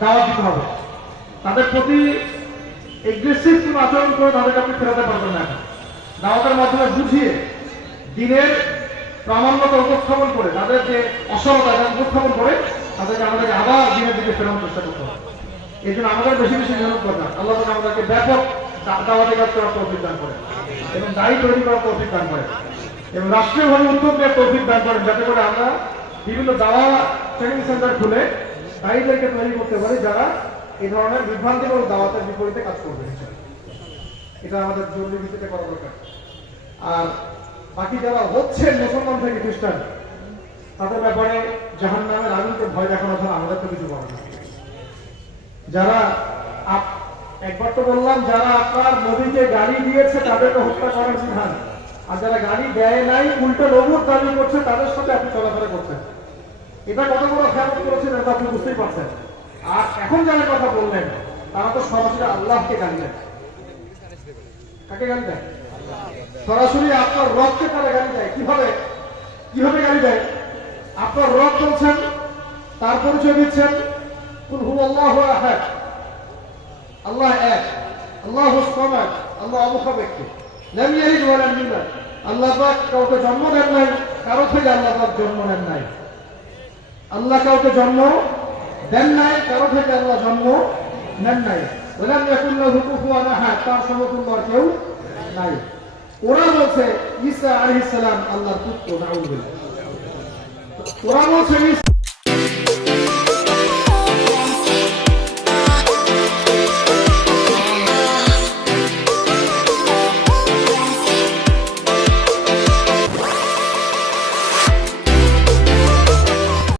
দাওয়াত দিতে হবে। তাদের প্রতি এগ্রেসিভ কোনো আচরণ করে তাদেরকে আপনি ফেরাতে পারবেন না। দাওয়াতের মাধ্যমে বুঝিয়ে দিনের প্রামাণ্যতা উপস্থাপন করে, তাদের যে অসলতা, এটা উপস্থাপন করে তাদেরকে আমাদেরকে আবার দিনের দিকে ফেরানোর চেষ্টা করতে হবে। এই জন্য আমাদের বেশি বেশি মেহনত দরকার আল্লাহ তাআলা আমাদেরকে ব্যাপক দাওয়াতি কাজ করার তৌফিক দান করে এবং দায়ী তৈরি করার তৌফিক দান করে এবং রাষ্ট্রীয়ভাবে উদ্যোগ নেওয়ার তৌফিক দান করেন। যাতে করে আমরা বিভিন্ন দাওয়া ট্রেনিং সেন্টার খুলে দায়ীদেরকে তৈরি করতে পারি যারা এই ধরনের বিভ্রান্তিমূলক দাওয়াতের বিপরীতে কাজ করবে। এটা আমাদের জরুরি ভিত্তিতে করা দরকার। আর বাকি যারা হচ্ছেন মুসলমান থেকে খ্রিস্টান, তাদের ব্যাপারে জাহান নামের আগুনকে ভয় দেখানো ছাড়া আমাদের তো কিছু করার। যারা একবার তো বললাম, যারা আপনার নদীকে গাড়ি দিয়েছে, তাদেরকে হত্যা করার বিধান। আর যারা গাড়ি দেয় নাই, উল্টো নবুর দাবি করছে, তাদের সাথে আপনি চলাফেরা করছেন। এটা কত বড় খেয়াল করেছেন? এটা আপনি বুঝতেই পারছেন। আর এখন যারা কথা বললেন, তারা তো সরাসরি আল্লাহকে গালি দেয়। কাকে গালি দেয়? সরাসরি আপনার রবকে তারা গালি দেয়? কীভাবে? কীভাবে গালি দেয়? আপনার তার পরিচয় দিচ্ছেন। আল্লাহ আহাদ। আল্লাহ এক। আল্লাহ সামাদ। আল্লাহ আল্লাহ কাউকে জন্ম দেন নাই, কারও থেকে আল্লাহ জন্ম নেন নাই। আল্লাহ কাউকে জন্ম দেন নাই, কারও থেকে আল্লাহ জন্ম নেন নাই। ওলাম ইয়াকুল্লাহু কুফুয়ান আহাদ, তার সমতুল্য আর কেউ নাই। ওরা বলছে, ঈসা আলাইহিস সালাম আল্লাহর পুত্র, নাউজুবিল্লাহ। ওরা বলছে